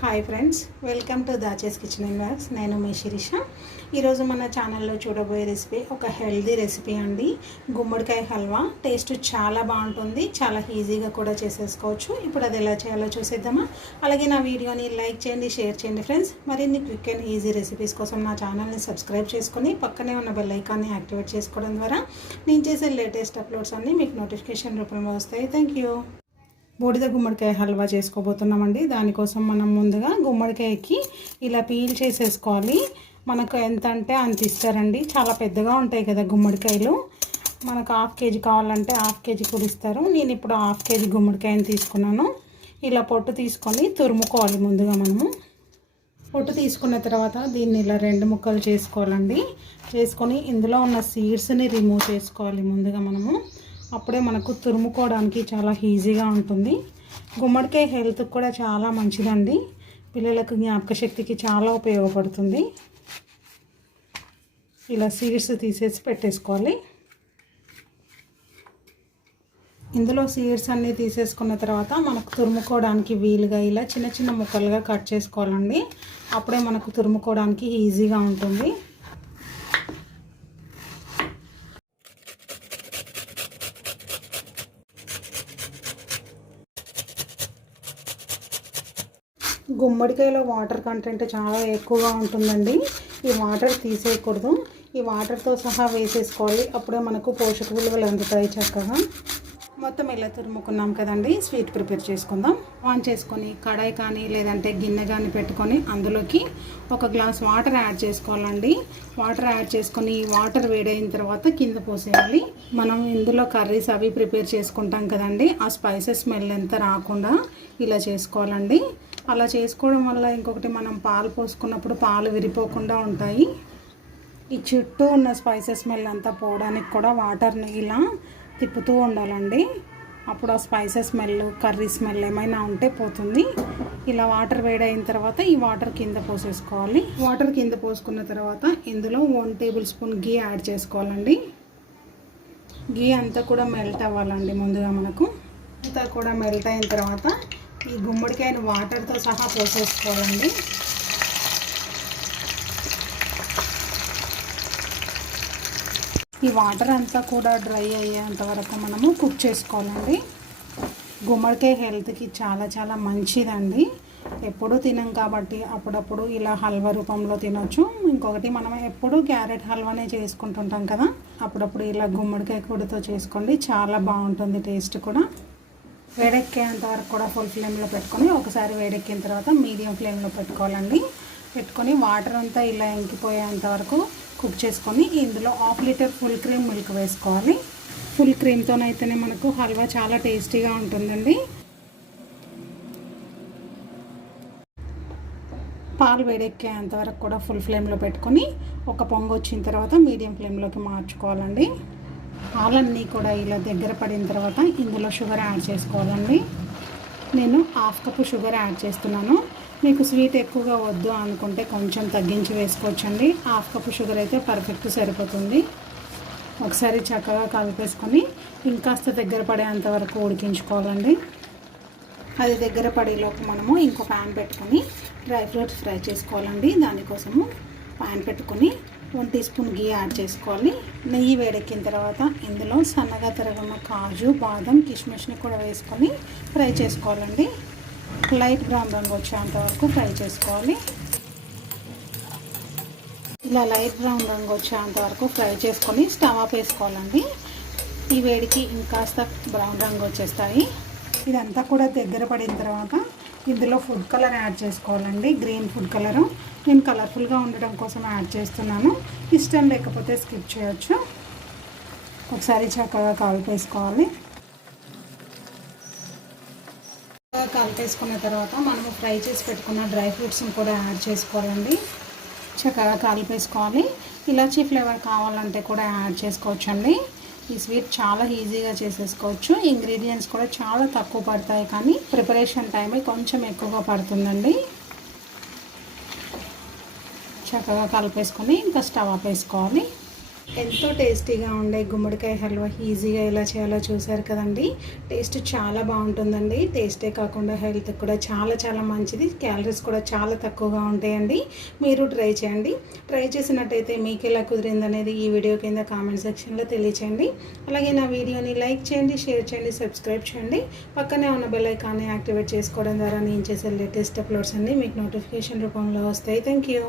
Hi friends, welcome to దాచేస్ kitchen and vlogs. నేను మీ శిరీష. ఈరోజు మన ఛానల్లో చూడబోయే రెసిపీ ఒక హెల్దీ రెసిపీ అండి. గుమ్మడికాయ హల్వా. టేస్ట్ చాలా బాగుంటుంది, చాలా ఈజీగా కూడా చేసేసుకోవచ్చు. ఇప్పుడు అది ఎలా చేయాలో చూసేద్దామా? అలాగే నా వీడియోని లైక్ చేయండి, షేర్ చేయండి ఫ్రెండ్స్. మరిన్ని క్విక్ అండ్ ఈజీ రెసిపీస్ కోసం నా ఛానల్ని సబ్స్క్రైబ్ చేసుకొని పక్కనే ఉన్న బెల్ ఐకాన్ని యాక్టివేట్ చేసుకోవడం ద్వారా నేను చేసే లేటెస్ట్ అప్లోడ్స్ అన్నీ మీకు నోటిఫికేషన్ రూపంలో వస్తాయి. Thank you. బూడిద గుమ్మడికాయ హల్వా చేసుకోబోతున్నామండి. దానికోసం మనం ముందుగా గుమ్మడికాయకి ఇలా పీల్ చేసేసుకోవాలి. మనకు ఎంత అంటే అంత ఇస్తారండి. చాలా పెద్దగా ఉంటాయి కదా గుమ్మడికాయలు. మనకు హాఫ్ కేజీ కావాలంటే హాఫ్ కేజీ కూడా ఇస్తారు. నేను ఇప్పుడు హాఫ్ కేజీ గుమ్మడికాయని తీసుకున్నాను. ఇలా పొట్టు తీసుకొని తురుముకోవాలి. ముందుగా మనము పొట్టు తీసుకున్న తర్వాత దీన్ని ఇలా 2 ముక్కలు చేసుకోవాలండి. చేసుకొని ఇందులో ఉన్న సీడ్స్ని రిమూవ్ చేసుకోవాలి ముందుగా మనము. అప్పుడే మనకు తురుముకోవడానికి చాలా ఈజీగా ఉంటుంది. గుమ్మడికాయ హెల్త్కి కూడా చాలా మంచిదండి. పిల్లలకు జ్ఞాపక శక్తికి చాలా ఉపయోగపడుతుంది. ఇలా సీడ్స్ తీసేసి పెట్టేసుకోవాలి. ఇందులో సీడ్స్ అన్నీ తీసేసుకున్న తర్వాత మనకు తురుముకోవడానికి వీలుగా ఇలా చిన్న చిన్న ముక్కలుగా కట్ చేసుకోవాలండి. అప్పుడే మనకు తురుముకోవడానికి ఈజీగా ఉంటుంది. గుమ్మడికాయలో వాటర్ కంటెంట్ చాలా ఎక్కువగా ఉంటుందండి. ఈ వాటర్ తీసేయకూడదు. ఈ వాటర్తో సహా వేసేసుకోవాలి. అప్పుడే మనకు పోషక విలువలు అందుతాయి చక్కగా. మొత్తం ఇలా తురుముకున్నాం కదండి. స్వీట్ ప్రిపేర్ చేసుకుందాం. ఆన్ చేసుకొని కడాయి కానీ లేదంటే గిన్నె కానీ పెట్టుకొని అందులోకి 1 గ్లాస్ వాటర్ యాడ్ చేసుకోవాలండి. వాటర్ యాడ్ చేసుకొని వాటర్ వేడైన తర్వాత కింద పోసేయాలి. మనం ఇందులో కర్రీస్ అవి ప్రిపేర్ చేసుకుంటాం కదండి. ఆ స్పైసెస్ స్మెల్ ఎంత రాకుండా ఇలా చేసుకోవాలండి. అలా చేసుకోవడం వల్ల ఇంకొకటి, మనం పాలు పోసుకున్నప్పుడు పాలు విరిపోకుండా ఉంటాయి. ఈ చుట్టూ ఉన్న స్పైసెస్ స్మెల్ అంతా పోవడానికి కూడా వాటర్ని ఇలా తిప్పుతూ ఉండాలండి. అప్పుడు ఆ స్పైసెస్ స్మెల్, కర్రీ స్మెల్ ఏమైనా ఉంటే పోతుంది. ఇలా వాటర్ వేడైన తర్వాత ఈ వాటర్ కింద పోసేసుకోవాలి. వాటర్ కింద పోసుకున్న తర్వాత ఇందులో 1 టేబుల్ స్పూన్ గీ యాడ్ చేసుకోవాలండి. గీ అంతా కూడా మెల్ట్ అవ్వాలండి. ముందుగా మనకు అంతా కూడా మెల్ట్ అయిన తర్వాత ఈ గుమ్మడికాయను వాటర్తో సహా పోసేసుకోవాలండి. ఈ వాటర్ అంతా కూడా డ్రై అయ్యేంత వరకు మనము కుక్ చేసుకోవాలండి. గుమ్మడికాయ హెల్త్కి చాలా చాలా మంచిదండి. ఎప్పుడూ తినం కాబట్టి అప్పుడప్పుడు ఇలా హల్వా రూపంలో తినొచ్చు. ఇంకొకటి, మనం ఎప్పుడు క్యారెట్ హల్వానే చేసుకుంటుంటాం కదా, అప్పుడప్పుడు ఇలా గుమ్మడికాయ కూడతో చేసుకోండి. చాలా బాగుంటుంది టేస్ట్ కూడా. వేడెక్కేంత వరకు కూడా ఫుల్ ఫ్లేమ్లో పెట్టుకొని, ఒకసారి వేడెక్కిన తర్వాత మీడియం ఫ్లేమ్లో పెట్టుకోవాలండి. పెట్టుకొని వాటర్ అంతా ఇలా ఇంకిపోయేంత వరకు కుక్ చేసుకొని ఇందులో 1/2 లీటర్ ఫుల్ క్రీమ్ మిల్క్ వేసుకోవాలి. ఫుల్ క్రీమ్తోనైతేనే మనకు హల్వా చాలా టేస్టీగా ఉంటుందండి. పాలు వేడెక్కేంత వరకు కూడా ఫుల్ ఫ్లేమ్లో పెట్టుకొని ఒక పొంగు వచ్చిన తర్వాత మీడియం ఫ్లేమ్లోకి మార్చుకోవాలండి. పాలన్నీ కూడా ఇలా దగ్గర పడిన తర్వాత ఇందులో షుగర్ యాడ్ చేసుకోవాలండి. నేను 1/2 కప్పు షుగర్ యాడ్ చేస్తున్నాను. మీకు స్వీట్ ఎక్కువగా వద్దు అనుకుంటే కొంచెం తగ్గించి వేసుకోవచ్చండి. 1/2 కప్పు షుగర్ అయితే పర్ఫెక్ట్ సరిపోతుంది. ఒకసారి చక్కగా కలిపేసుకొని ఇంకాస్త దగ్గర పడేంత వరకు ఉడికించుకోవాలండి. అది దగ్గర పడేలోపు మనము ఇంకో ప్యాన్ పెట్టుకొని డ్రై ఫ్రూట్స్ ఫ్రై చేసుకోవాలండి. దానికోసము ప్యాన్ పెట్టుకొని 1 టీ స్పూన్ గీ యాడ్ చేసుకోవాలి. నెయ్యి వేడెక్కిన తర్వాత ఇందులో సన్నగా తరుగున్న కాజు, బాదం, కిస్మిస్ని కూడా వేసుకొని ఫ్రై చేసుకోవాలండి. లైట్ బ్రౌన్ రంగు వచ్చేంత వరకు ఫ్రై చేసుకోవాలి. ఇలా లైట్ బ్రౌన్ రంగు వచ్చేంత వరకు ఫ్రై చేసుకొని స్టవ్ ఆఫ్ వేసుకోవాలండి. ఈ వేడికి ఇంకాస్త బ్రౌన్ రంగు వచ్చేస్తాయి. ఇదంతా కూడా దగ్గర పడిన తర్వాత ఇందులో ఫుడ్ కలర్ యాడ్ చేసుకోవాలండి. గ్రీన్ ఫుడ్ కలరు నేను కలర్ఫుల్గా ఉండడం కోసం యాడ్ చేస్తున్నాను. ఇష్టం లేకపోతే స్కిప్ చేయొచ్చు. ఒకసారి చక్కగా కలిపేసుకోవాలి. కలిపేసుకున్న తర్వాత మనము ఫ్రై చేసి పెట్టుకున్న డ్రై ఫ్రూట్స్ని కూడా యాడ్ చేసుకోవాలండి. చక్కగా కలిపేసుకోవాలి. ఇలాచీ ఫ్లేవర్ కావాలంటే కూడా యాడ్ చేసుకోవచ్చండి. ఈ స్వీట్ చాలా ఈజీగా చేసేసుకోవచ్చు. ఇంగ్రీడియంట్స్ కూడా చాలా తక్కువ పడతాయి, కానీ ప్రిపరేషన్ టైమే కొంచెం ఎక్కువగా పడుతుందండి. చక్కగా కలిపేసుకొని ఇంకా స్టవ్ ఆపేసుకోవాలి. ఎంతో టేస్టీగా ఉండే గుమ్మడికాయ హల్వా ఈజీగా ఎలా చేయాలో చూసారు కదండి. టేస్ట్ చాలా బాగుంటుందండి. టేస్టే కాకుండా హెల్త్ కూడా చాలా చాలా మంచిది. క్యాలరీస్ కూడా చాలా తక్కువగా ఉంటాయండి. మీరు ట్రై చేయండి. ట్రై చేసినట్టయితే మీకు ఎలా కుదిరిందనేది ఈ వీడియో కింద కామెంట్ సెక్షన్లో తెలియచేయండి. అలాగే నా వీడియోని లైక్ చేయండి, షేర్ చేయండి, సబ్స్క్రైబ్ చేయండి. పక్కనే ఉన్న బెల్ ఐకాన్ని యాక్టివేట్ చేసుకోవడం ద్వారా నేను చేసే లేటెస్ట్ అప్లోడ్స్ అన్నీ మీకు నోటిఫికేషన్ రూపంలో వస్తాయి. Thank you.